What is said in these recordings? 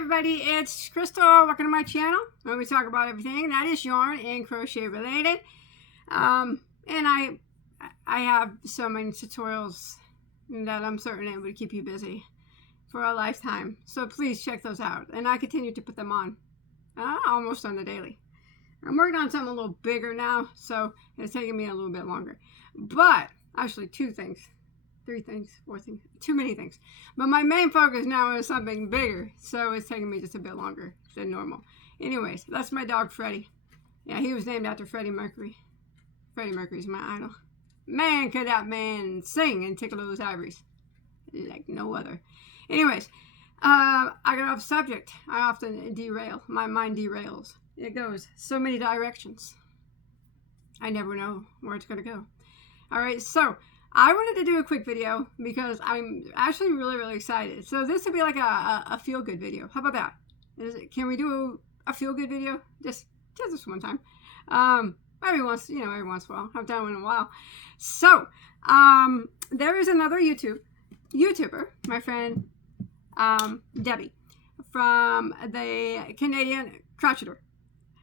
everybody, it's Crystal. Welcome to my channel where we talk about everything that is yarn and crochet related. And I have so many tutorials that I'm certain it would keep you busy for a lifetime. So please check those out. And I continue to put them on almost on the daily. I'm working on something a little bigger now, so it's taking me a little bit longer. But actually 2 things. 3 things, 4 things, too many things. But my main focus now is something bigger, so it's taking me just a bit longer than normal. Anyways, that's my dog Freddie. Yeah, he was named after Freddie Mercury. Freddie Mercury's my idol. Man, could that man sing and tickle those ivories like no other. Anyways, I got off subject. I often derail. My mind derails. It goes so many directions. I never know where it's going to go. All right, so I wanted to do a quick video because I'm actually really excited. So this would be like a feel-good video. How about that? Can we do a feel-good video? Just this one time. Every once in a while. I've done one in a while. So, there is another YouTuber, my friend Debbie, from the Canadian Crochet.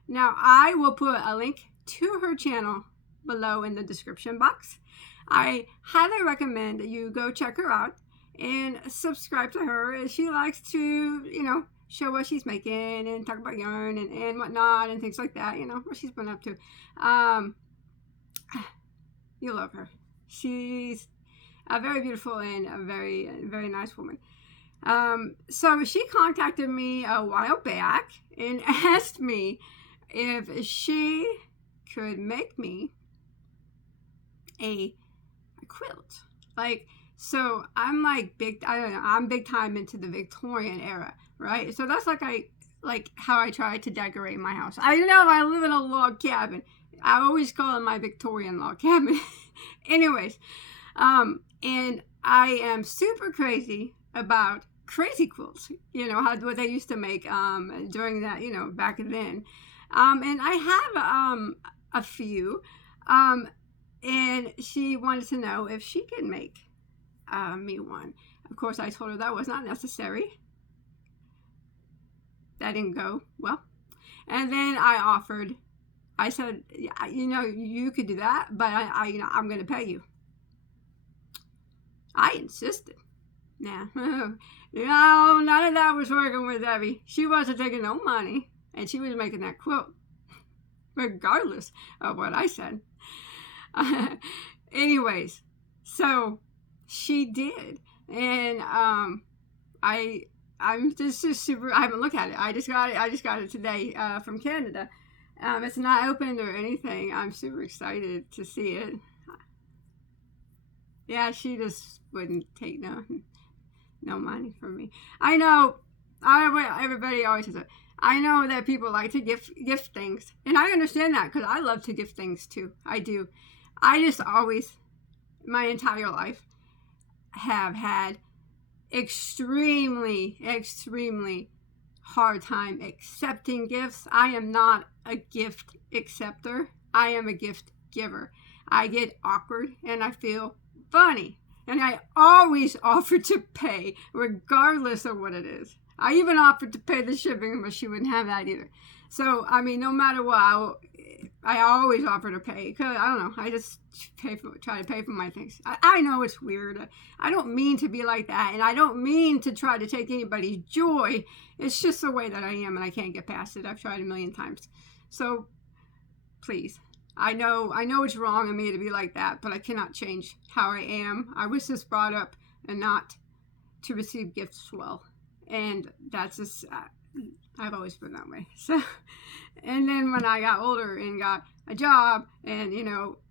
Now, I will put a link to her channel below in the description box. I highly recommend that you go check her out and subscribe to her. She likes to, show what she's making and talk about yarn and whatnot and things like that, what she's been up to. You'll love her. She's a very beautiful and a very nice woman. So she contacted me a while back and asked me if she could make me a quilt. So I'm I'm big time into the Victorian era, right? So that's how I try to decorate my house. I know I live in a log cabin. I always call it my Victorian log cabin. Anyways, and I am super crazy about crazy quilts, what they used to make during that, back then. And I have a few, and she wanted to know if she could make me one. Of course, I told her that was not necessary. That didn't go well. And then I said, you could do that, but I'm going to pay you. I insisted. Nah, none of that was working with Debbie. She wasn't taking no money, and she was making that quilt, regardless of what I said. Anyways, so she did, and I'm just super. I haven't looked at it. I just got it today from Canada. It's not opened or anything. I'm super excited to see it. Yeah, she just wouldn't take no money from me. I know. Everybody always says it. I know that people like to gift things, and I understand that because I love to gift things too. I do. I just always, my entire life, have had extremely hard time accepting gifts. I am not a gift acceptor. I am a gift giver. I get awkward and I feel funny. And I always offer to pay, regardless of what it is. I even offered to pay the shipping, but she wouldn't have that either. So, no matter what, I always offer to pay. Because, I don't know, I just try to pay for my things. I know it's weird. I don't mean to be like that. And I don't mean to try to take anybody's joy. It's just the way that I am, and I can't get past it. I've tried a million times. So, please. I know it's wrong of me to be like that, but I cannot change how I am. I was just brought up and not to receive gifts well. And that's just, I've always been that way. So, and then when I got older and got a job and,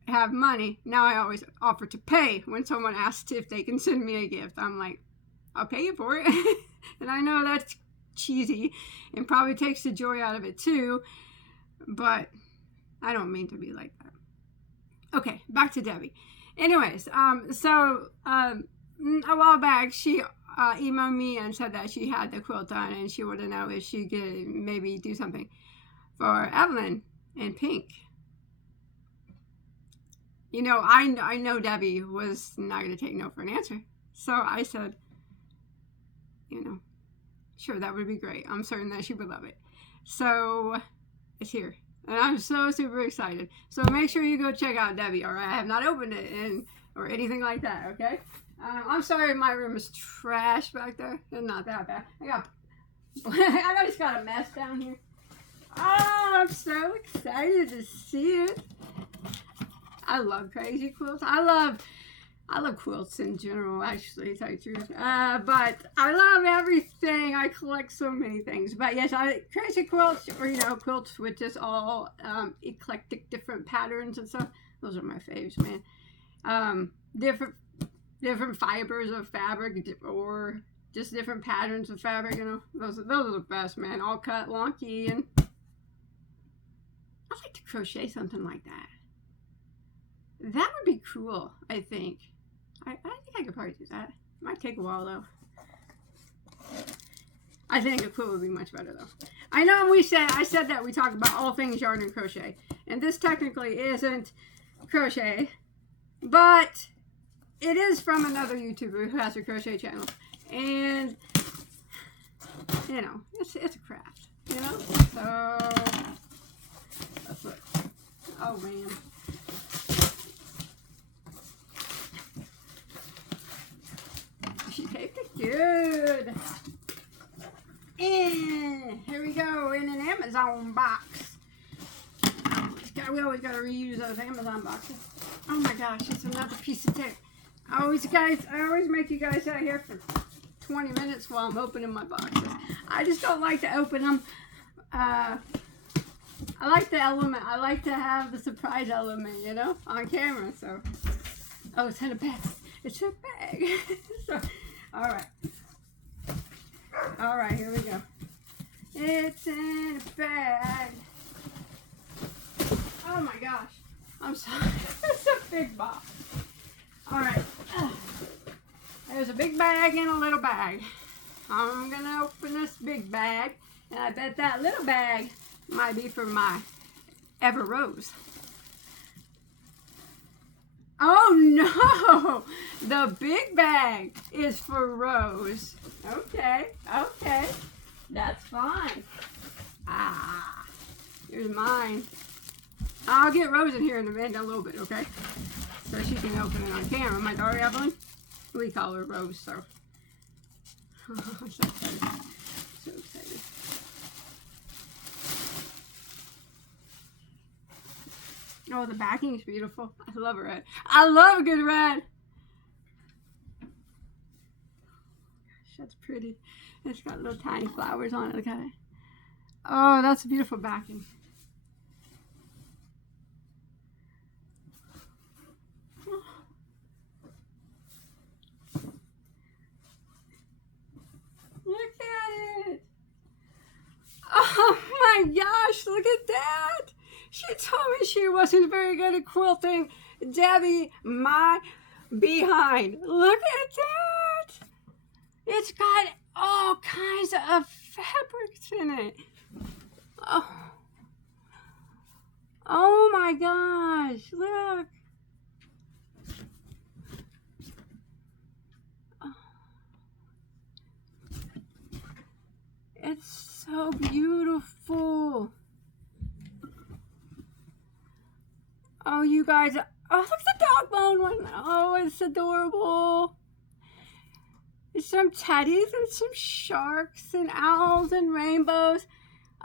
have money, now I always offer to pay when someone asks if they can send me a gift. I'm like, I'll pay you for it. And I know that's cheesy and probably takes the joy out of it too, but I don't mean to be like that. Okay, back to Debbie. Anyways, so a while back, she emailed me and said that she had the quilt done and she wanted to know if she could maybe do something for Evelyn and Pink. I know Debbie was not going to take no for an answer. So I said, Sure, that would be great. I'm certain that she would love it. So it's here. And I'm so super excited. So make sure you go check out Debbie, alright? I have not opened it or anything like that, okay? I'm sorry my room is trash back there. It's not that bad. I just got a mess down here. Oh, I'm so excited to see it. I love crazy quilts. I love quilts in general, actually, to tell you the truth. But I love everything. I collect so many things. But yes, crazy quilts, or quilts with just all eclectic different patterns and stuff. Those are my faves, man. Different fibers of fabric, or just different patterns of fabric. Those are the best, man. All cut wonky, and I'd like to crochet something like that. That would be cool, I think. I think I could probably do that. It might take a while, though. I think a quilt would be much better, though. I know I said that we talk about all things yarn and crochet. And this technically isn't crochet, but it is from another YouTuber who has a crochet channel. And, it's a craft, So, let's look. Oh, man. She taped it good. And here we go in an Amazon box. We always gotta reuse those Amazon boxes. Oh my gosh, it's another piece of tape. I always make you guys out here for 20 minutes while I'm opening my boxes. I just don't like to open them. I like the element. I like to have the surprise element, on camera. So, oh, it's in a bag. It's a bag. So, all right, here we go. It's in a bag. Oh my gosh, I'm sorry. It's a big box. All right, there's a big bag and a little bag. I'm gonna open this big bag, and I bet that little bag might be for my Ever Rose. Oh no! The big bag is for Rose. Okay. That's fine. Here's mine. I'll get Rose in here in a little bit, okay? So she can open it on camera. My daughter Evelyn, we call her Rose, so. I'm so excited. So excited. Oh, the backing is beautiful. I love red. I love a good red. Gosh, that's pretty. It's got little tiny flowers on it. Look at it. Oh, that's a beautiful backing. Look at it. Oh my gosh, look at that. She told me she wasn't very good at quilting. Debbie, my behind. Look at that. It's got all kinds of fabrics in it. Oh my gosh, look. It's so beautiful. Oh, you guys. Oh, look at the dog bone one. Oh, it's adorable. There's some teddies and some sharks and owls and rainbows.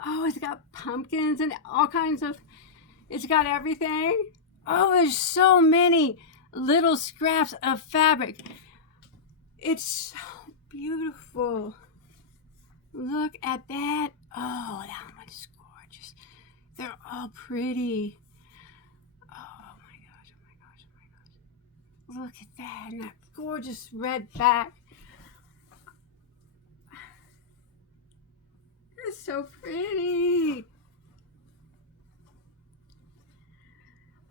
Oh, it's got pumpkins and all kinds of, it's got everything. Oh, there's so many little scraps of fabric. It's so beautiful. Look at that. Oh, that one is gorgeous. They're all pretty. Oh my gosh, oh my gosh, oh my gosh. Look at that, and that gorgeous red back. It's so pretty.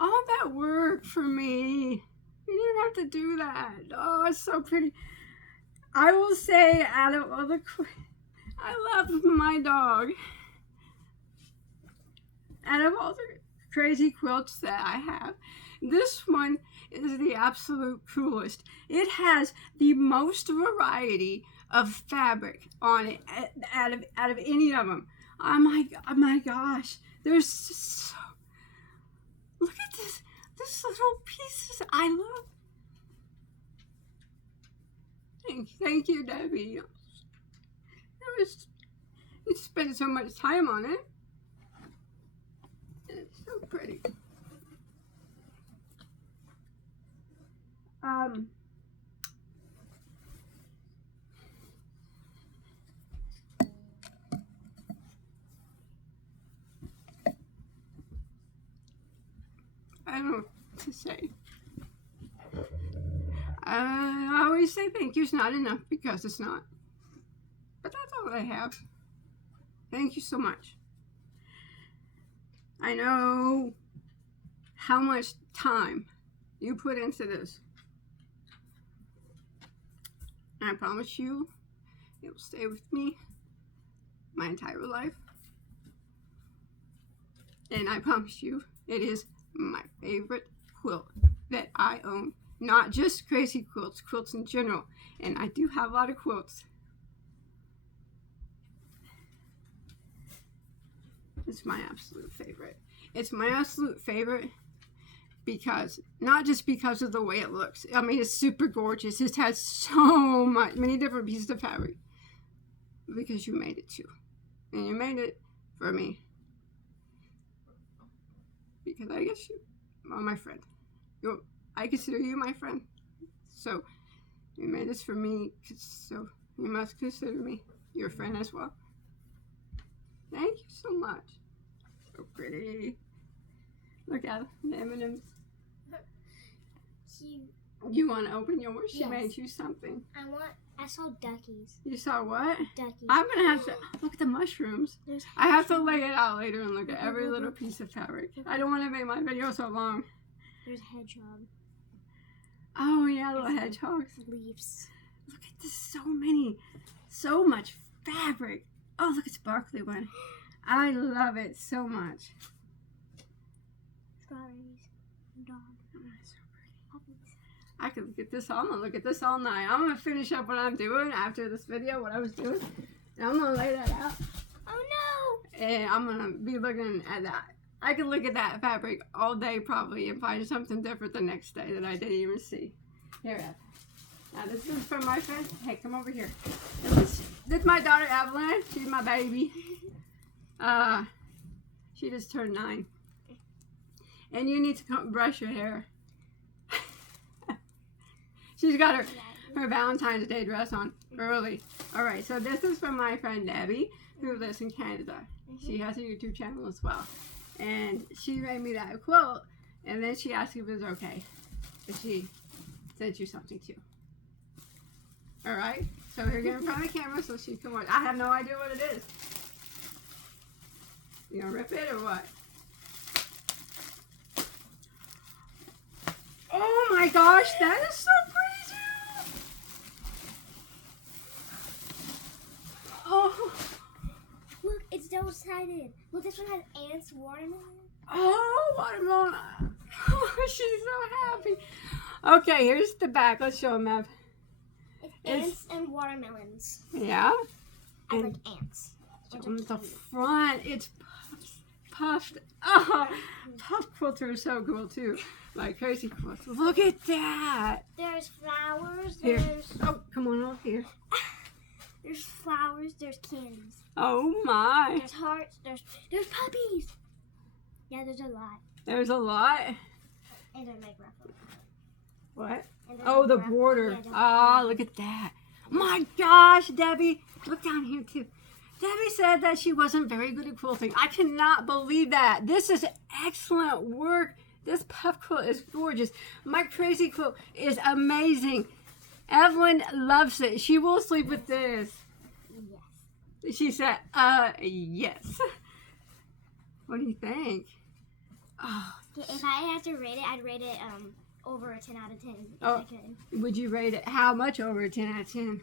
All that work for me. You didn't have to do that. Oh, it's so pretty. I will say, out of all the, I love my dog. Out of all the crazy quilts that I have, this one is the absolute coolest. It has the most variety of fabric on it out of any of them. Oh my gosh. There's so, look at this little pieces. I love. Thank you, Debbie. You spent so much time on it. It's so pretty. I don't know what to say. I always say thank you's not enough because it's not. But that's all I have. Thank you so much. I know how much time you put into this. And I promise you, it will stay with me my entire life. And I promise you, it is my favorite quilt that I own. Not just crazy quilts, quilts in general. And I do have a lot of quilts. It's my absolute favorite. It's my absolute favorite because, not just because of the way it looks. I mean, it's super gorgeous. It has so many different pieces of fabric. Because you made it too. And you made it for me. Because I guess you are my friend. I consider you my friend. So, you made this for me, so you must consider me your friend as well. Thank you so much. So pretty. Look at the M&Ms. Cute. You want to open yours? She Yes. made you something. I saw duckies. You saw what? Duckies. I'm going to have to look at the mushrooms. There's I have to lay it out later and look at every little piece of fabric. I don't want to make my video so long. There's hedgehog. Oh yeah, little hedgehogs. Leaves. Look at this, so much fabric. Oh, look at sparkly one. I love it so much. Strawberries. Dog. Oh, that's so pretty. Puppies. I could look at this. I'm gonna look at this all night. I'm gonna finish up what I'm doing after this video, what I was doing, and I'm gonna lay that out. Oh no! And I'm gonna be looking at that. I could look at that fabric all day probably and find something different the next day that I didn't even see. Here, now this is from my friend. Hey, come over here. This is my daughter Evelyn. She's my baby. She just turned 9. And you need to come brush your hair. She's got her Valentine's Day dress on early. Alright, so this is from my friend Debbie, who lives in Canada. She has a YouTube channel as well. And she made me that quilt, and then she asked if it was okay if she sent you something too. Alright, so we're getting in front of the camera so she can watch. I have no idea what it is. You gonna rip it or what? Oh my gosh, that is so pretty too! Oh. Look, it's double-sided. Look, this one has ants, watermelon. Oh, watermelon. Oh, she's so happy. Okay, here's the back. Let's show them, Ev. It's ants and watermelons. Yeah? I like ants. On the front, it's puffed. Oh, puffed quilts are so cool too. Like crazy quilts. Look at that. There's flowers. Here. There's Oh, come on over here. there's flowers. There's candies. Oh my. There's hearts. There's puppies. Yeah, there's a lot. There's a lot. And they're like ruffled. What? And they're Oh, like the ruffled. border. Yeah, they're Oh, look at that. My gosh, Debbie. Look down here too. Debbie said that she wasn't very good at quilting. I cannot believe that. This is excellent work. This puff quilt is gorgeous. My crazy quilt is amazing. Evelyn loves it. She will sleep with this. Yes. She said, yes. What do you think? Oh, If I had to rate it, I'd rate it over a 10 out of 10 if Oh. I could. would you rate it? How much over a 10 out of 10?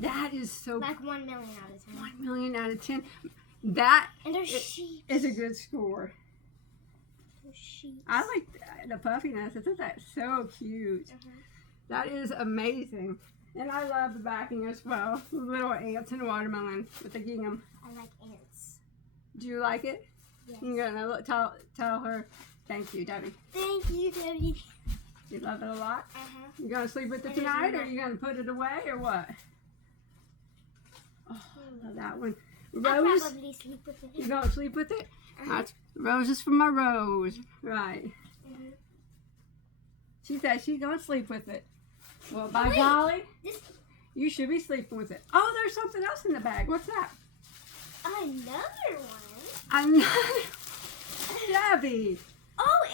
That is so Like 1 million out of 10. 1 million out of 10. That And there's sheep. is a good score. There's sheep. I like the puffiness. Isn't that so cute? That is amazing. And I love the backing as well. The little ants and watermelon with the gingham. I like ants. Do you like it? Yes. You're gonna tell her, thank you, Debbie. Thank you, Debbie. You love it a lot? Uh-huh. You gonna sleep with it tonight, or are you gonna put it away, or what? Oh, I love that one. I'll Rose? probably sleep with it. You gonna sleep with it? Uh-huh. That's roses for my rose. Right. Mm-hmm. She said she's gonna sleep with it. Well, by Wait, golly, this you should be sleeping with it. Oh, there's something else in the bag. What's that? another one. Another. Debbie. Oh,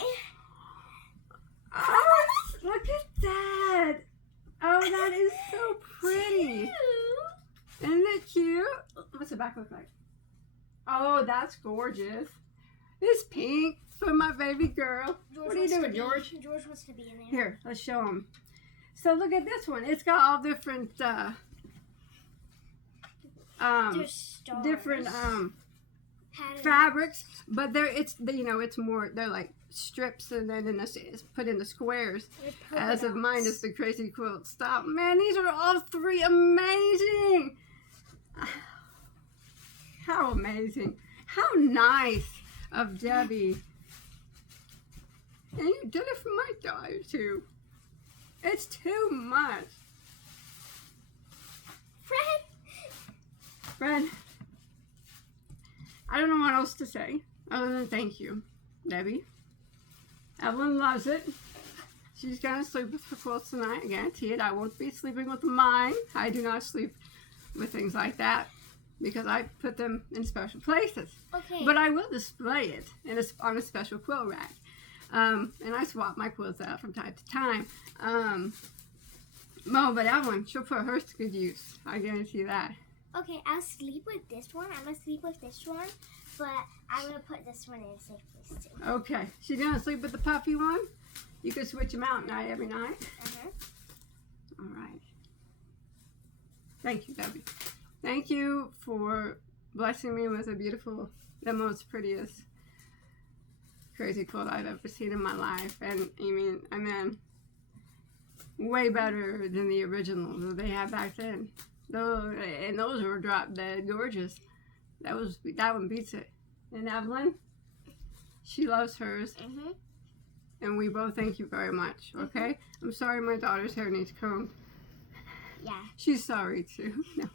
Oh, look at that. Oh, that is so pretty. cute. Isn't it cute? What's the back look like? Oh, that's gorgeous. It's pink for my baby girl. What are you doing, George? George wants to be in there. Here, let's show him. So look at this one. It's got all different, There's stars. different Patterns. fabrics, but it's more. They're like strips, and then it's put into squares. As of mine is the crazy quilt. Stop, man! These are all three amazing. How amazing! How nice of Debbie. And you did it for my daughter too. It's too much. Fred, I don't know what else to say other than thank you, Debbie. Evelyn loves it. She's gonna sleep with her quilts tonight. I guarantee it. I won't be sleeping with mine. I do not sleep with things like that because I put them in special places. Okay. But I will display it on a special quilt rack. And I swap my quilts out from time to time. But Evelyn, she'll put hers to good use. I guarantee that. Okay, I'll sleep with this one. I'm gonna sleep with this one, but I'm gonna put this one in a safe place too. Okay. She's gonna sleep with the puffy one? You can switch them out every night. All right. Thank you, Debbie. Thank you for blessing me with a beautiful, the most prettiest crazy quilt I've ever seen in my life. And I mean, way better than the originals that they had back then. Those were drop dead gorgeous. That one beats it. And Evelyn, she loves hers. Mm-hmm. And we both thank you very much, okay? I'm sorry my daughter's hair needs combed. Yeah. She's sorry too. No.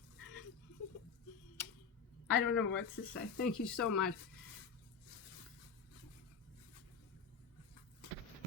I don't know what to say. Thank you so much.